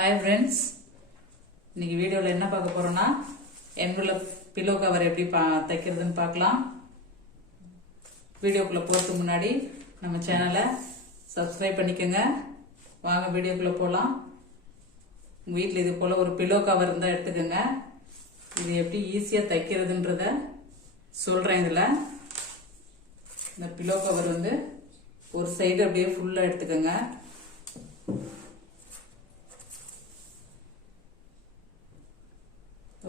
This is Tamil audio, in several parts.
Hi friends, இன்னைக்கு வீடியோல என்ன பார்க்க போறோம்னா envelope pillow cover எப்படி தைக்கிறதுன்னு பார்க்கலாம். வீடியோக்குள்ள போறதுக்கு முன்னாடி நம்ம சேனலை subscribe பண்ணிக்கங்க. வாங்க வீடியோக்குள்ள போலாம். உங்க வீட்ல இது போல ஒரு pillow cover இருந்தா எடுத்துக்கங்க. இது எப்படி ஈஸியா தைக்கிறதுன்றத சொல்றேன் இதுல. இந்த pillow cover வந்து ஒரு சைடு அப்படியே ஃபுல்லா எடுத்துக்கங்க.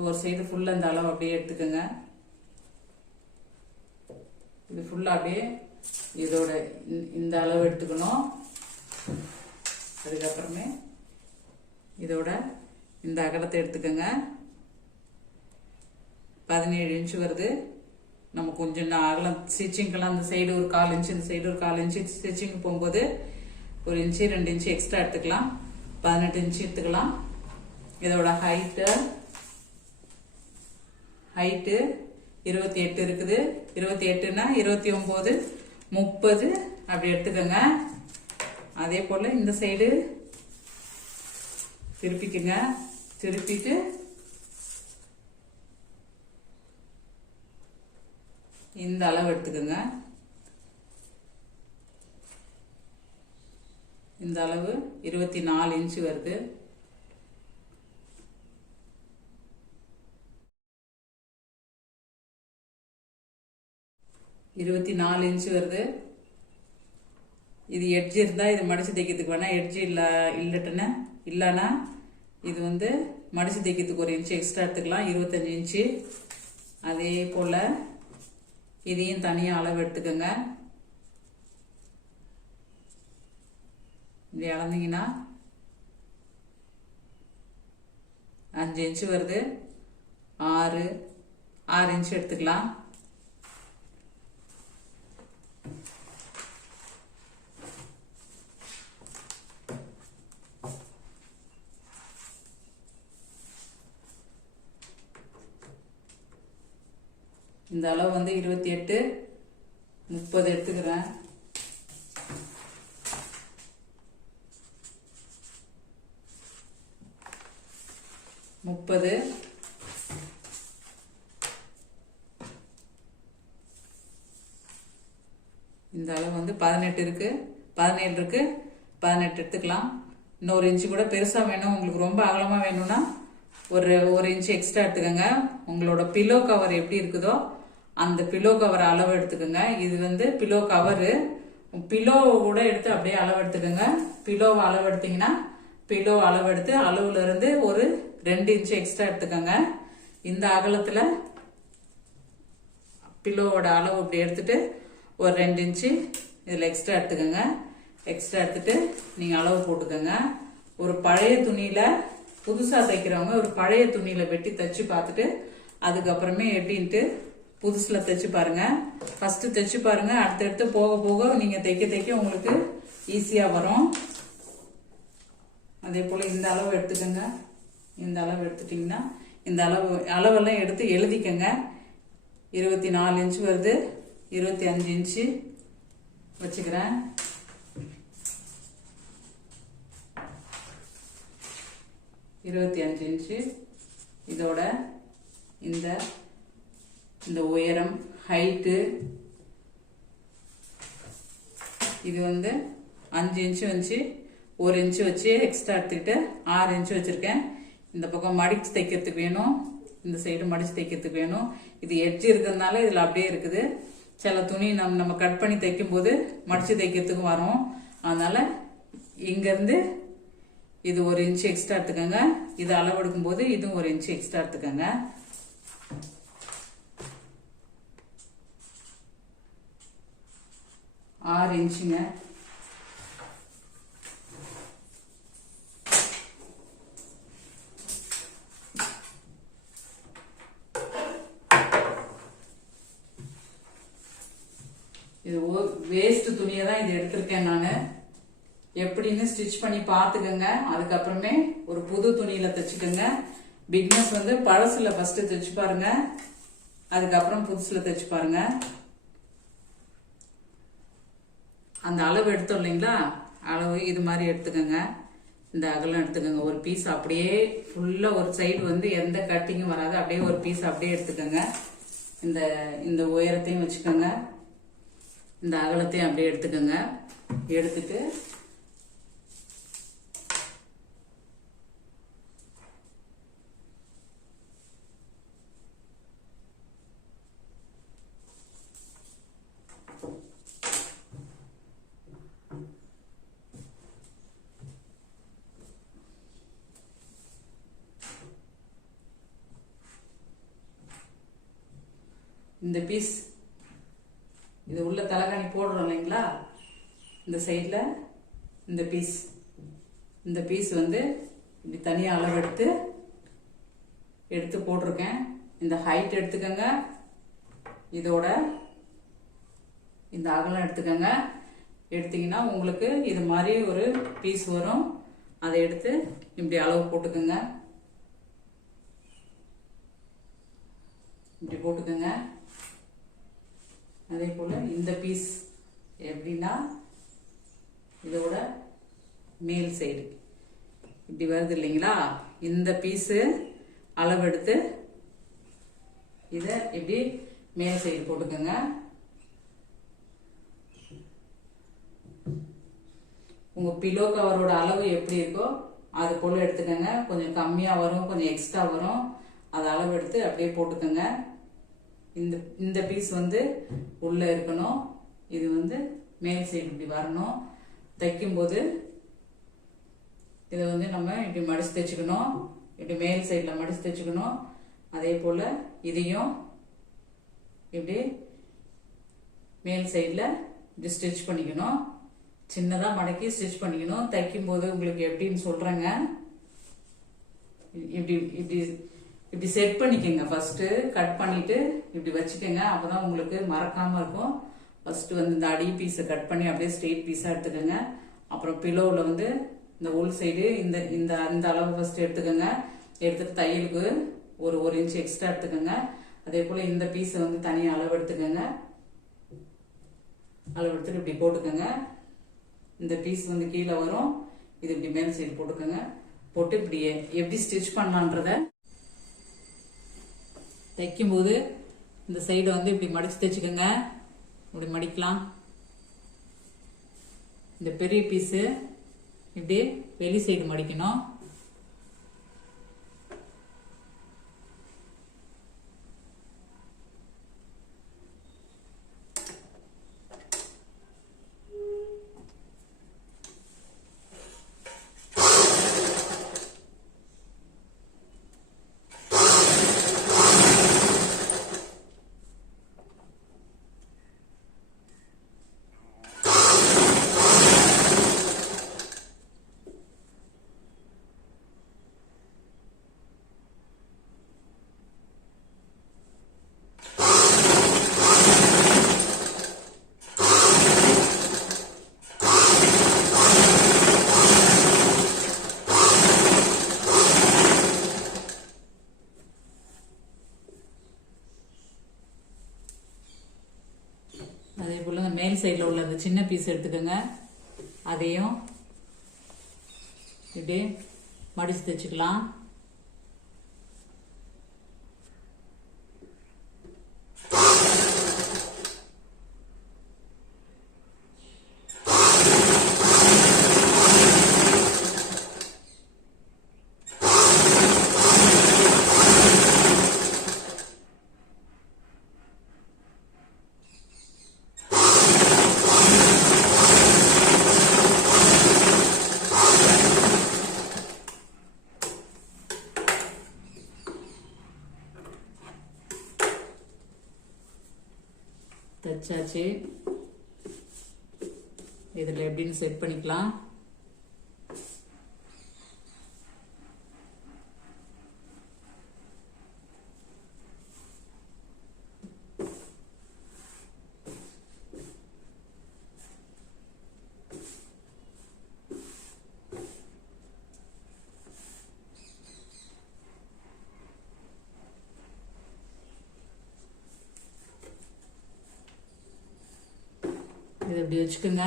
ஒரு சைடு ஃபுல்லா இந்த அளவு அப்படியே எடுத்துக்கங்க. இது ஃபுல்லா அப்படியே இதோட இந்த அளவு எடுத்துக்கணும். அதுக்கு அப்புறமே இதோட இந்த அகலத்தை எடுத்துக்கங்க. 17 இன்ச் வருது. நம்ம கொஞ்சம் அகலம் ஸ்டிச்சிங்க்கெல்லாம் அந்த சைடு ஒரு 1/4 இன்ச் இந்த சைடு ஒரு 1/4 இன்ச் ஸ்டிச்சிங் போகும்போது 1 இன்ச் 2 இன்ச் எக்ஸ்ட்ரா எடுத்துக்கலாம். 18 இன்ச் எடுத்துக்கலாம். இதோட ஹைட்டு 28 இருக்குது. 28னா 29 30 அப்படி எடுத்துக்கோங்க. அதே போல இந்த சைடு திருப்பிக்குங்க. திருப்பிட்டு இந்த அளவு எடுத்துக்கோங்க. இந்த அளவு 24 இன்ச் வருது. இன்ச் வருது. இது எட்ஜ் இருந்தா இது மடிச்சு தைக்கிறதுக்கு வேணா எட்ஜ் இல்லனா இது வந்து மடிச்சு தைக்கிறதுக்கு 1 இன்ச் எக்ஸ்ட்ரா எடுத்துக்கலாம். 25 இன்ச்சு. அதே போல இதையும் தனியா அளவு எடுத்துக்கோங்க. இப்படி அளந்தீங்கன்னா 5 இன்ச் வருது. 6 இன்ச் எடுத்துக்கலாம். இந்த அளவு வந்து 28 30 எடுத்துக்கிறேன். இந்த அளவு வந்து 18 இருக்கு. 17 இருக்கு. 18 எடுத்துக்கலாம். இன்னொரு இன்ச்சு கூட பெருசா வேணும். உங்களுக்கு ரொம்ப அகலமா வேணும்னா ஒரு இன்ச் எக்ஸ்ட்ரா எடுத்துக்கோங்க. உங்களோட பில்லோ கவர் எப்படி இருக்குதோ அந்த பில்லோ கவர் அளவு எடுத்துக்கோங்க. இது வந்து பில்லோ கவரு. பில்லோ கூட எடுத்து அப்படியே அளவு எடுத்துக்கோங்க. பில்லோவை அளவு எடுத்தீங்கன்னா பில்லோ அளவு எடுத்து அளவுல இருந்து ஒரு 2 இன்ச் எக்ஸ்ட்ரா எடுத்துக்கோங்க. இந்த அகலத்துல பில்லோவோட அளவு இப்படி எடுத்துட்டு ஒரு 2 இன்ச்சு இதுல எக்ஸ்ட்ரா எடுத்துக்கோங்க. எக்ஸ்ட்ரா எடுத்துட்டு நீங்க அளவு போட்டுக்கோங்க. ஒரு பழைய துணியில புதுசா தைக்கிறவங்க ஒரு பழைய துணியில வெட்டி தைச்சு பார்த்துட்டு அதுக்கப்புறமே எப்படின்ட்டு புதுசுல தைச்சு பாருங்க. ஃபர்ஸ்ட் தைச்சு பாருங்க. அடுத்தடுத்து போக போக நீங்க தைக்க உங்களுக்கு ஈஸியா வரும். அதே போல இந்த அளவு எடுத்துக்கோங்க. இந்த அளவு எடுத்துட்டீங்கன்னா இந்த அளவெல்லாம் எடுத்து எழுதிக்கங்க. 24 இன்ச் வருது. 25 இன்ச்சு வச்சுக்கிறேன். இன்ச்சு இதோட இந்த உயரம் ஹைட்டு இது வந்து 5 இன்ச்சு வச்சு 1 இன்ச்சு வச்சு எக்ஸ்ட்ரா எடுத்துக்கிட்டு 6 இன்ச்சு வச்சிருக்கேன். இந்த பக்கம் மடிச்சு தைக்கிறதுக்கு வேணும். இந்த சைடு மடிச்சு தைக்கிறதுக்கு வேணும். இது எட்ஜ் இருக்கிறதுனால இதுல அப்படியே இருக்குது. சில துணி நம்ம கட் பண்ணி தைக்கும் போது மடிச்சு தைக்கிறதுக்கும் வரும். அதனால இங்க இருந்து இது 1 இன்ச் எக்ஸ்ட்ரா எடுத்துக்கோங்க. இது அளவு எடுக்கும் போது இதுவும் 1 இன்ச் எக்ஸ்ட்ரா எடுத்துக்கோங்க. ஆறு இன்ச்சுங்க. இது வேஸ்ட் துணியை தான் இது எடுத்திருக்கேன் நானு. எப்படின்னு ஸ்டிச் பண்ணி பாத்துக்கங்க. அதுக்கப்புறமே ஒரு புது துணியில தைச்சுக்கோங்க. பிக்னஸ் வந்து பழசுல ஃபர்ஸ்ட் தைச்சு பாருங்க. அதுக்கப்புறம் புதுசுல தைச்சு பாருங்க. அந்த அளவு எடுத்தோம் இல்லைங்களா, அளவு இது மாதிரி எடுத்துக்கோங்க. இந்த அகலம் எடுத்துக்கோங்க. ஒரு பீஸ் அப்படியே ஃபுல்லா ஒரு சைடு வந்து எந்த கட்டிங்கும் வராது, அப்படியே ஒரு பீஸ் அப்படியே எடுத்துக்கோங்க. இந்த இந்த உயரத்தையும் வச்சுக்கோங்க, இந்த அகலத்தையும் அப்படியே எடுத்துக்கோங்க. எடுத்துட்டு இந்த பீஸ் இது உள்ள தலைகாணி போடுறோம் இல்லைங்களா, இந்த சைடில் இந்த பீஸ் வந்து இப்படி தனியாக அளவு எடுத்து போட்டிருக்கேன். இந்த ஹைட் எடுத்துக்கோங்க, இதோட இந்த அகலம் எடுத்துக்கோங்க. எடுத்தீங்கன்னா உங்களுக்கு இது மாதிரி ஒரு பீஸ் வரும். அதை எடுத்து இப்படி அளவு போட்டுக்கோங்க, இப்படி போட்டுக்கோங்க. அதே போல இந்த பீஸ் எப்படின்னா இதோட மேல் சைடு இப்படி வருது இல்லைங்களா, இந்த பீஸு அளவு எடுத்து இதை இப்படி மேல் சைடு போட்டுக்கோங்க. உங்க பிலோ கவரோட அளவு எப்படி இருக்கோ அது போல எடுத்துக்கோங்க. கொஞ்சம் கம்மியா வரும், கொஞ்சம் எக்ஸ்ட்ரா வரும், அது அளவு எடுத்து அப்படியே போட்டுக்கோங்க. இந்த பீஸ் வந்து உள்ள இருக்கணும், இது வந்து மேல் சைடு இப்படி வரணும். தைக்கும் போது இதை வந்து நம்ம இப்படி மடிச்சு தைச்சுக்கணும், இப்படி மேல் சைடில் மடிச்சு தைச்சுக்கணும். அதே போல இதையும் இப்படி மேல் சைடில் இப்படி ஸ்டிச் பண்ணிக்கணும். சின்னதாக மடக்கி ஸ்டிச் பண்ணிக்கணும். தைக்கும் போது உங்களுக்கு எப்படின்னு சொல்றேங்க. இப்படி இப்படி இப்படி செட் பண்ணிக்கோங்க. ஃபர்ஸ்ட் கட் பண்ணிட்டு இப்படி வச்சுக்கோங்க, அப்பதான் உங்களுக்கு மறக்காம இருக்கும். ஃபர்ஸ்ட் வந்து இந்த அடி பீஸை கட் பண்ணி அப்படியே ஸ்ட்ரெயிட் பீஸா எடுத்துக்கோங்க. அப்புறம் பிலோவில் வந்து இந்த உள் சைடு இந்த இந்த அந்த அளவு ஃபர்ஸ்ட் எடுத்துக்கோங்க. எடுத்துட்டு தையலுக்கு ஒரு இன்ச் எக்ஸ்ட்ரா எடுத்துக்கோங்க. அதே போல இந்த பீஸை வந்து தனியாக அளவு எடுத்துக்கோங்க. அளவு எடுத்துட்டு இப்படி போட்டுக்கோங்க. இந்த பீஸ் வந்து கீழே வரும், இது இப்படி மேல் சைடு போட்டுக்கோங்க. போட்டு இப்படி எப்படி ஸ்டிச் பண்ணலான்றத தைக்கும் போது இந்த சைடு வந்து இப்படி மடிச்சு தைச்சுக்கோங்க. இப்படி மடிக்கலாம். இந்த பெரிய பீஸு இப்படி வெளி சைடு மடிக்கணும். அதே போல மேல் சைடில் உள்ள அந்த சின்ன பீஸ் எடுத்துக்கோங்க. அதையும் இப்படி மடிச்சு தைச்சுக்கலாம். தைச்சாச்சு. இதில் எப்படின்னு செட் பண்ணிக்கலாம். இதை இப்படி வச்சுக்கோங்க.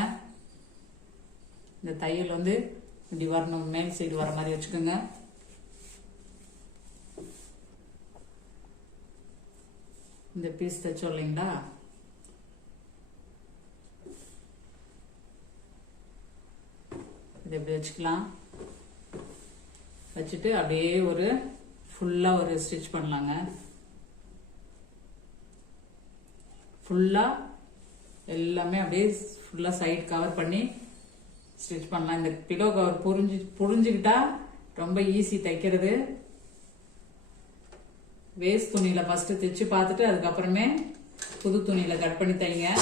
இந்த தையல் வந்து இப்படி வரணும், மேல் சைடு வர மாதிரி வச்சுக்கோங்க. இந்த பீஸ் தைச்சோம் இல்லைங்களா, இதை இப்படி வச்சுக்கலாம். வச்சுட்டு அப்படியே ஒரு ஃபுல்லாக ஒரு ஸ்டிச் பண்ணலாங்க. ஃபுல்லாக எல்லாமே அப்படியே ஃபுல்லாக சைட் கவர் பண்ணி ஸ்டிச் பண்ணலாம். இந்த பிலோ கவர் புரிஞ்சுக்கிட்டா ரொம்ப ஈஸி தைக்கிறது. வேஸ்ட் துணியில் ஃபஸ்ட்டு தைச்சு பார்த்துட்டு அதுக்கப்புறமே புது துணியில் கட் பண்ணி தைங்க.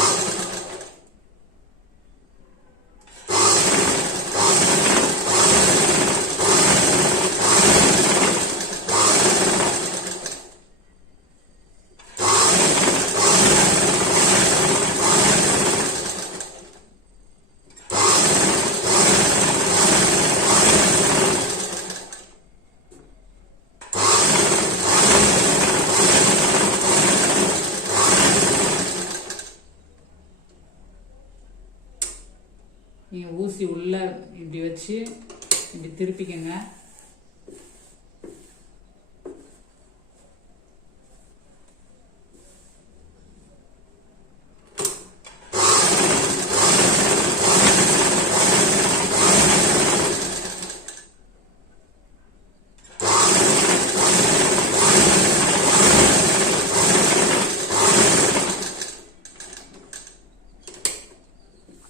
நீங்கள் ஊசி உள்ள இப்படி வச்சு இப்படி திருப்பிக்கங்க.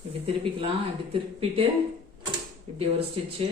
இப்படி திருப்பிக்கலாம். இப்படி திருப்பிட்டு இப்படி ஒரு ஸ்டிச்சு,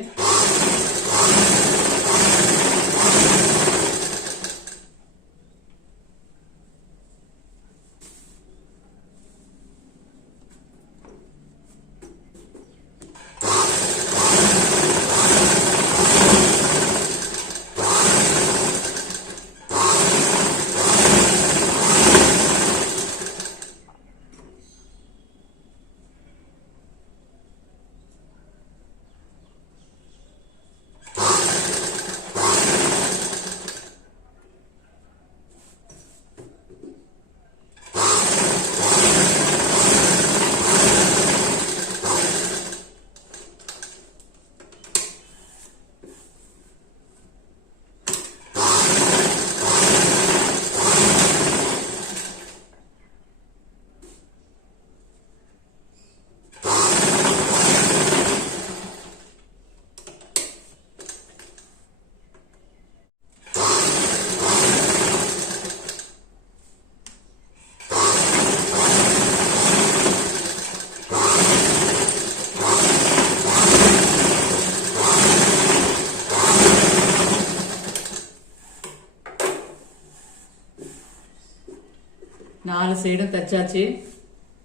நாலு சைடும் தைச்சாச்சு.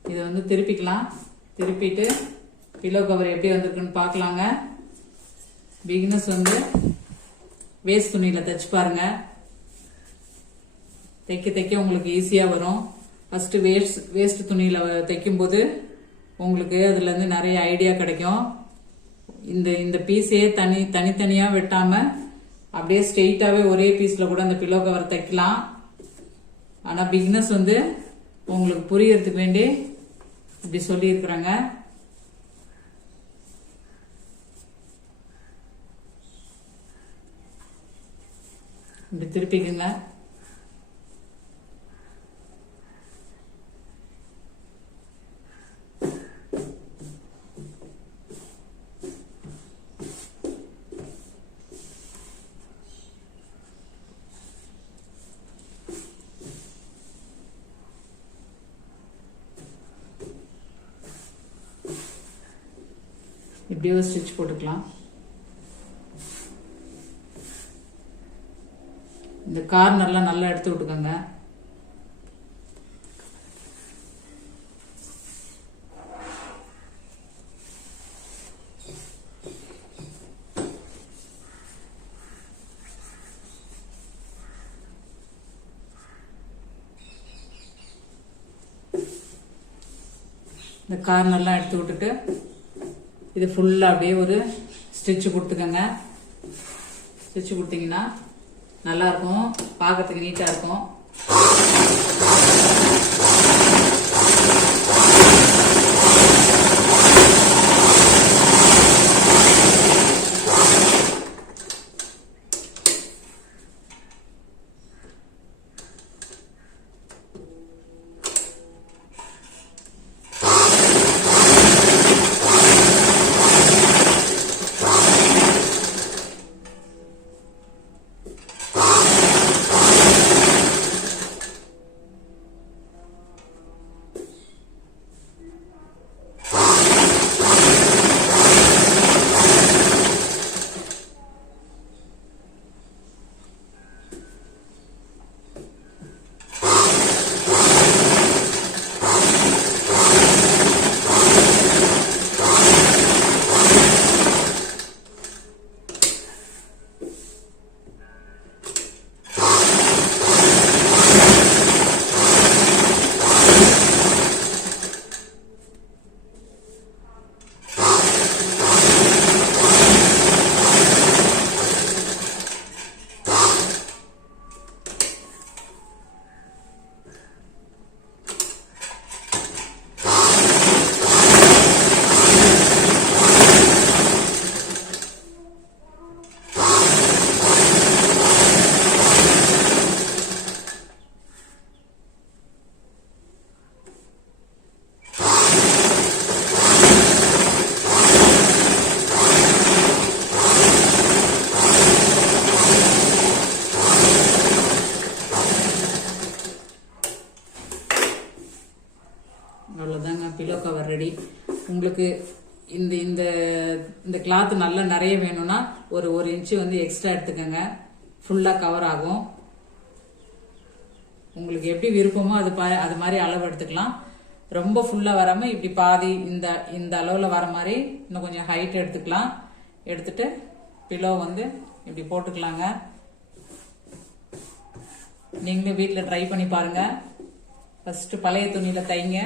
இதை வந்து திருப்பிக்கலாம். திருப்பிட்டு பிலோ கவர் எப்படி வந்திருக்குன்னு பார்க்கலாங்க. பிகினர்ஸ் வந்து வேஸ்ட் துணியில் தைச்சு பாருங்க. தைக்க தைக்க உங்களுக்கு ஈஸியாக வரும். ஃபர்ஸ்ட் வேஸ்ட் துணியில் தைக்கும்போது உங்களுக்கு அதுலேருந்து நிறைய ஐடியா கிடைக்கும். இந்த பீஸே தனித்தனியாக வெட்டாமல் அப்படியே ஸ்ட்ரெயிட்டாகவே ஒரே பீஸில் கூட அந்த பிலோ கவர் தைக்கலாம். ஆனால் பிகினர்ஸ் வந்து உங்களுக்கு புரியறதுக்கு வேண்டி இப்படி சொல்லியிருக்கிறாங்க. இப்படி திருப்பிக்குங்க. இப்படியே ஒரு ஸ்டிச் போட்டுக்கலாம். இந்த கார்னர்லாம் நல்லா எடுத்து விட்டுக்கோங்க. இந்த கார்னர்லாம் எடுத்து விட்டுட்டு இது ஃபுல்லாக அப்படியே ஒரு ஸ்டிச்சு கொடுத்துக்கோங்க. ஸ்டிச்சு கொடுத்தீங்கன்னா நல்லாயிருக்கும், பார்க்கறதுக்கு நீட்டாக இருக்கும். உங்களுக்கு இந்த இந்த இந்த கிளாத் நல்லா நிறைய வேணும்னா ஒரு 1 இன்ச்சு வந்து எக்ஸ்ட்ரா எடுத்துக்கோங்க. ஃபுல்லா கவர் ஆகும். உங்களுக்கு எப்படி விருப்பமோ அது மாதிரி அளவு எடுத்துக்கலாம். ரொம்ப ஃபுல்லா வராம இப்படி பாதி இந்த அளவுல வர மாதிரி இன்னும் கொஞ்சம் ஹைட் எடுத்துக்கலாம். எடுத்துட்டு பிலோ வந்து இப்படி போட்டுக்கலாங்க. நீங்களும் வீட்டில் ட்ரை பண்ணி பாருங்க. ஃபர்ஸ்ட் பழைய துணியில தைங்க.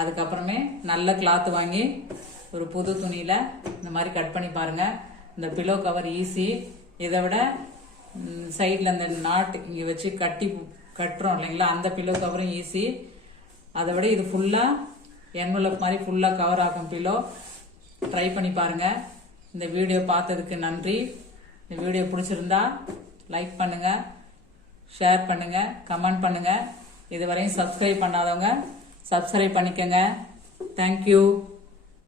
அதுக்கப்புறமே நல்ல கிளாத் வாங்கி ஒரு புது துணியில இந்த மாதிரி கட் பண்ணி பாருங்க. இந்த பிலோ கவர் ஈஸி. இதை விட சைட்ல அந்த நாட் இங்க வச்சு கட்டுறோம் இல்லைங்களா, அந்த பிலோ கவரும் ஈஸி. அதை விட இது ஃபுல்லா என்வலப் மாதிரி ஃபுல்லா கவர் ஆகும் பிலோ. ட்ரை பண்ணி பாருங்க. இந்த வீடியோ பார்த்ததுக்கு நன்றி. இந்த வீடியோ பிடிச்சிருந்தா லைக் பண்ணுங்க, ஷேர் பண்ணுங்க, கமெண்ட் பண்ணுங்க. இதுவரையும் சப்ஸ்கிரைப் பண்ணாதவங்க சப்ஸ்கிரைப் பண்ணிக்கங்க. தேங்க்யூ.